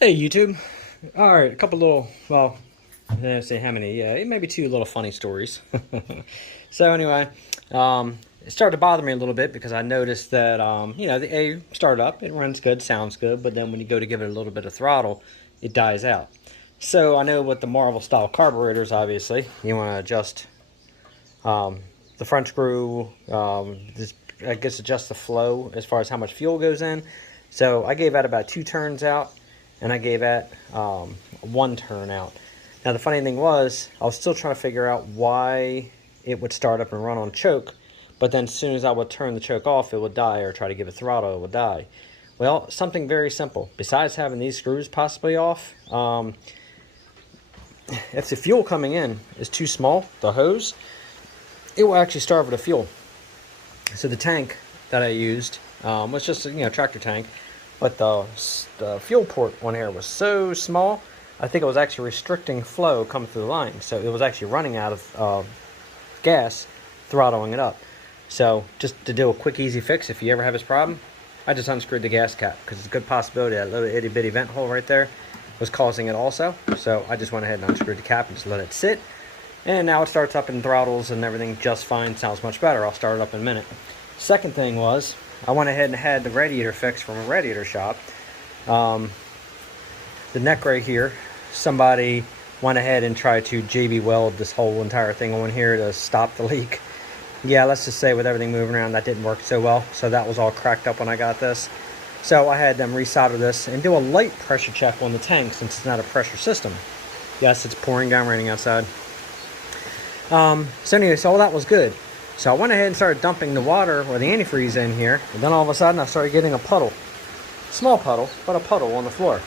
Hey YouTube. All right, a couple little, well, I didn't say how many. Yeah, maybe two little funny stories. So anyway, it started to bother me a little bit because I noticed that, the A started up, it runs good, sounds good, but then when you go to give it a little bit of throttle, it dies out. So I know with the Marvel style carburetors, obviously, you want to adjust the front screw, I guess adjust the flow as far as how much fuel goes in. So I gave that about 2 turns out, and I gave that 1 turn out. Now the funny thing was, I was still trying to figure out why it would start up and run on choke, but then as soon as I would turn the choke off, it would die, or try to give it throttle, it would die. Well, something very simple. Besides having these screws possibly off, if the fuel coming in is too small, the hose, it will actually starve the fuel. So the tank that I used was just a tractor tank, but the fuel port on here was so small, I think it was actually restricting flow coming through the line. So it was actually running out of gas, throttling it up. So just to do a quick, easy fix, if you ever have this problem, I just unscrewed the gas cap because it's a good possibility that little itty bitty vent hole right there was causing it also. So I just went ahead and unscrewed the cap and just let it sit. And now it starts up and throttles and everything just fine. Sounds much better. I'll start it up in a minute. Second thing was, I went ahead and had the Radiator Fix from a radiator shop. The neck right here, somebody went ahead and tried to JB weld this whole entire thing on here to stop the leak. Yeah, let's just say with everything moving around, that didn't work so well. So that was all cracked up when I got this. So I had them resolder this and do a light pressure check on the tank since it's not a pressure system. Yes, it's pouring down, raining outside. So anyway, so all that was good. So I went ahead and started dumping the water or the antifreeze in here, and then all of a sudden I started getting a puddle. Small puddle, but a puddle on the floor.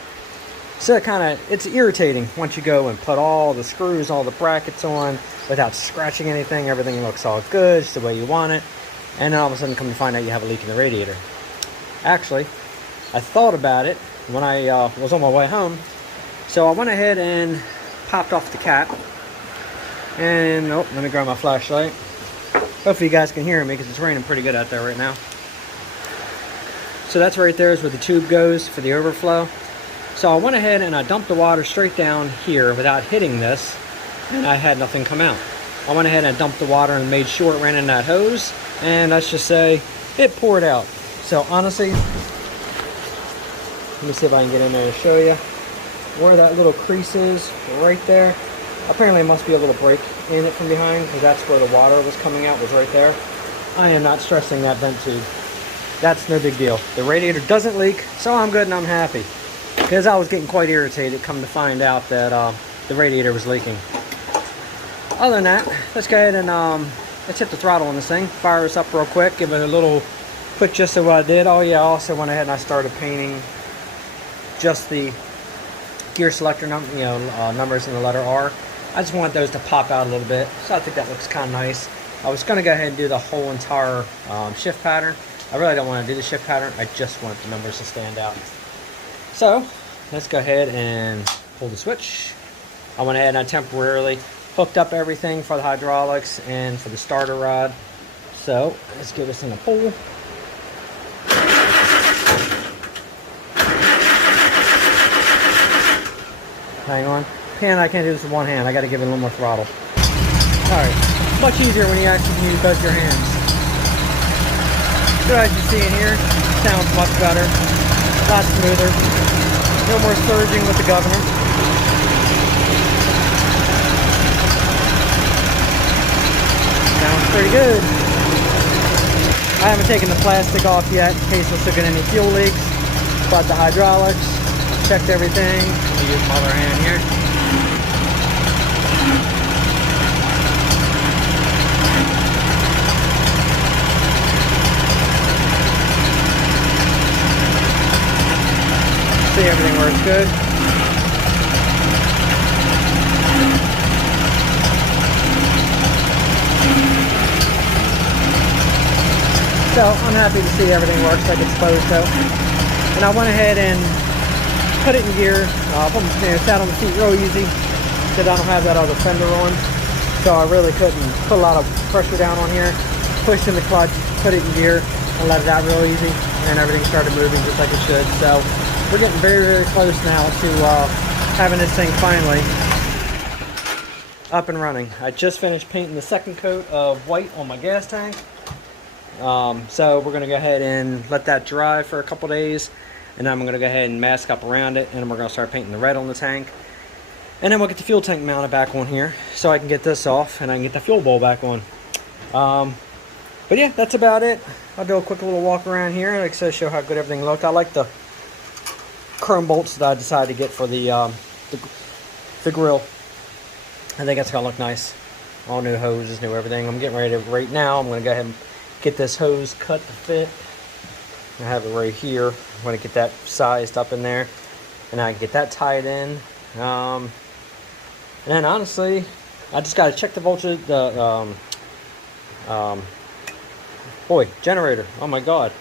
So it's irritating once you go and put all the screws, all the brackets on without scratching anything. Everything looks all good, just the way you want it. And then all of a sudden come to find out you have a leak in the radiator. Actually, I thought about it when I was on my way home. So I went ahead and popped off the cap. And, let me grab my flashlight. Hopefully you guys can hear me because it's raining pretty good out there right now. So that's right there is where the tube goes for the overflow. So I went ahead and I dumped the water straight down here without hitting this, and I had nothing come out. I went ahead and I dumped the water and made sure it ran in that hose, and let's just say it poured out. So honestly, let me see if I can get in there to show you where that little crease is right there. Apparently it must be a little break in it from behind, because that's where the water was coming out, was right there. I am not stressing that vent tube. That's no big deal. The radiator doesn't leak, so I'm good and I'm happy. Because I was getting quite irritated come to find out that the radiator was leaking. Other than that, let's go ahead and let's hit the throttle on this thing. Fire this up real quick, give it a little quick gist of what I did. Oh yeah, I also went ahead and I started painting just the gear selector numbers in the letter R. I just want those to pop out a little bit, so I think that looks kind of nice. I was going to go ahead and do the whole entire shift pattern. I really don't want to do the shift pattern, I just want the numbers to stand out. So, let's go ahead and pull the switch. I went ahead and I temporarily hooked up everything for the hydraulics and for the starter rod. So, let's give this thing a pull. Hang on. I can't do this with one hand. I got to give it a little more throttle. Alright. Much easier when you actually can use both your hands. So as you see in here, sounds much better. A lot smoother. No more surging with the governor. Sounds pretty good. I haven't taken the plastic off yet in case we're still getting any fuel leaks. But the hydraulics, checked everything. Let me use my other hand here. See, everything works good. So I'm happy to see everything works like it's supposed to. And I went ahead and put it in gear. Sat on the seat real easy because I don't have that other fender on. So I really couldn't put a lot of pressure down on here. Pushed in the clutch, put it in gear, and let it out real easy. And everything started moving just like it should. So we're getting very, very close now to having this thing finally up and running. I just finished painting the second coat of white on my gas tank. So we're going to go ahead and let that dry for a couple days, and then I'm going to go ahead and mask up around it, and then we're going to start painting the red on the tank. And then we'll get the fuel tank mounted back on here so I can get this off and I can get the fuel bowl back on. But yeah, that's about it. I'll do a quick little walk around here, like I said, show how good everything looked. I like the chrome bolts that I decided to get for the grill. I think that's gonna look nice. All new hoses, new everything. I'm getting ready to, right now, I'm gonna go ahead and get this hose cut to fit. I have it right here. I'm gonna get that sized up in there, and I can get that tied in. And then honestly, I just gotta check the voltage, generator. Oh my god.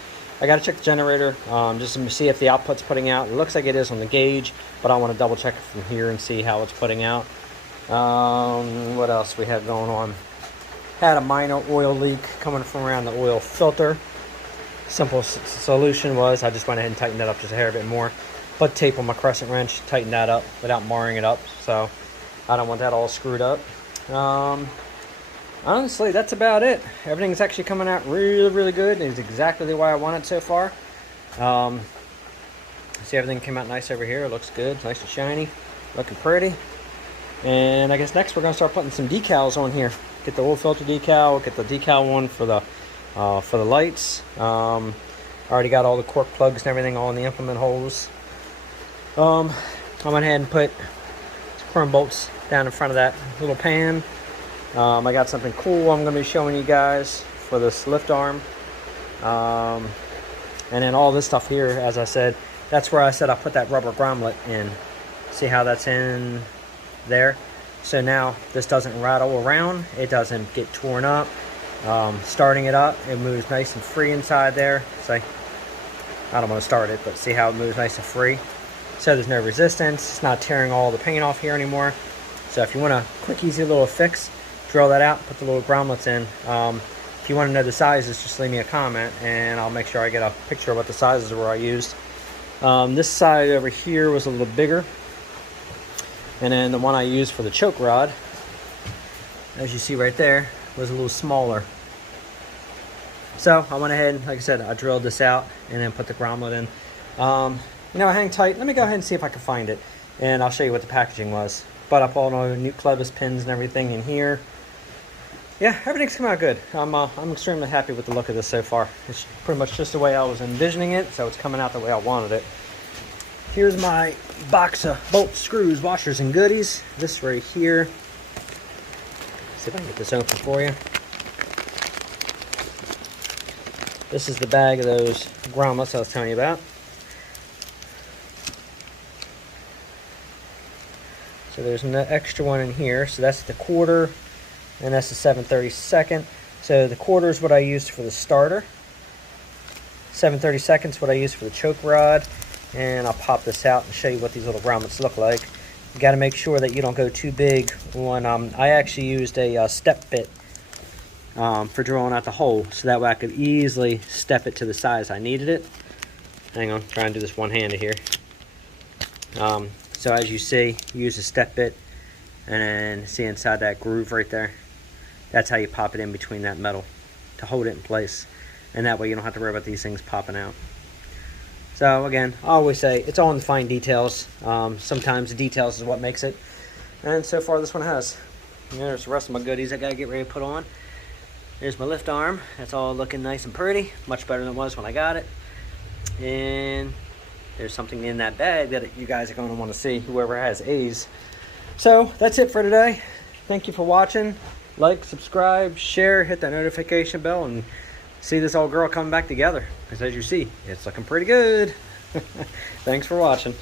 I gotta check the generator just to see if the output's putting out. It looks like it is on the gauge, but I want to double check it from here and see how it's putting out. What else we had going on? Had a minor oil leak coming from around the oil filter. Simple solution was I just went ahead and tightened that up just a hair bit more. Put tape on my crescent wrench, tighten that up without marring it up. So I don't want that all screwed up. Honestly, that's about it. Everything's actually coming out really, really good. It's exactly the way I want it so far. See, everything came out nice over here. It looks good, nice and shiny, looking pretty. And I guess next we're gonna start putting some decals on here. Get the oil filter decal, get the decal one for the lights. Already got all the cork plugs and everything all in the implement holes. I went ahead and put chrome bolts down in front of that little pan. I got something cool I'm going to be showing you guys for this lift arm. And then all this stuff here, as I said, that's where I said I put that rubber grommet in. See how that's in there? So now this doesn't rattle around. It doesn't get torn up. Starting it up, it moves nice and free inside there. Say, I don't want to start it, but see how it moves nice and free. So there's no resistance. It's not tearing all the paint off here anymore. So if you want a quick, easy little fix, drill that out, put the little grommets in. If you want to know the sizes, just leave me a comment and I'll make sure I get a picture of what the sizes were I used. This side over here was a little bigger, and then the one I used for the choke rod, as you see right there, was a little smaller. So I went ahead, like I said, I drilled this out and then put the grommet in. You know, hang tight. Let me go ahead and see if I can find it, and I'll show you what the packaging was. But up all the new clevis pins and everything in here. Yeah, everything's come out good. I'm extremely happy with the look of this so far. It's pretty much just the way I was envisioning it, so it's coming out the way I wanted it. Here's my box of bolts, screws, washers, and goodies. This right here. See if I can get this open for you. This is the bag of those grommets I was telling you about. So there's an extra one in here. So that's the quarter, and that's the 7/32. So the quarter is what I used for the starter. 7/32 is what I used for the choke rod. And I'll pop this out and show you what these little grommets look like. You got to make sure that you don't go too big on. I actually used a step bit for drilling out the hole, so that way I could easily step it to the size I needed it. Hang on, try and do this one-handed here. So as you see, you use a step bit, and then see inside that groove right there, that's how you pop it in between that metal to hold it in place, and that way you don't have to worry about these things popping out. So again, I always say it's all in the fine details. Sometimes the details is what makes it, and so far this one has. There's the rest of my goodies I gotta get ready to put on. There's my lift arm. That's all looking nice and pretty, much better than it was when I got it. And there's something in that bag that you guys are going to want to see, whoever has A's. So that's it for today. Thank you for watching. Like, subscribe, share, hit that notification bell, and see this old girl coming back together. Because as you see, it's looking pretty good. Thanks for watching.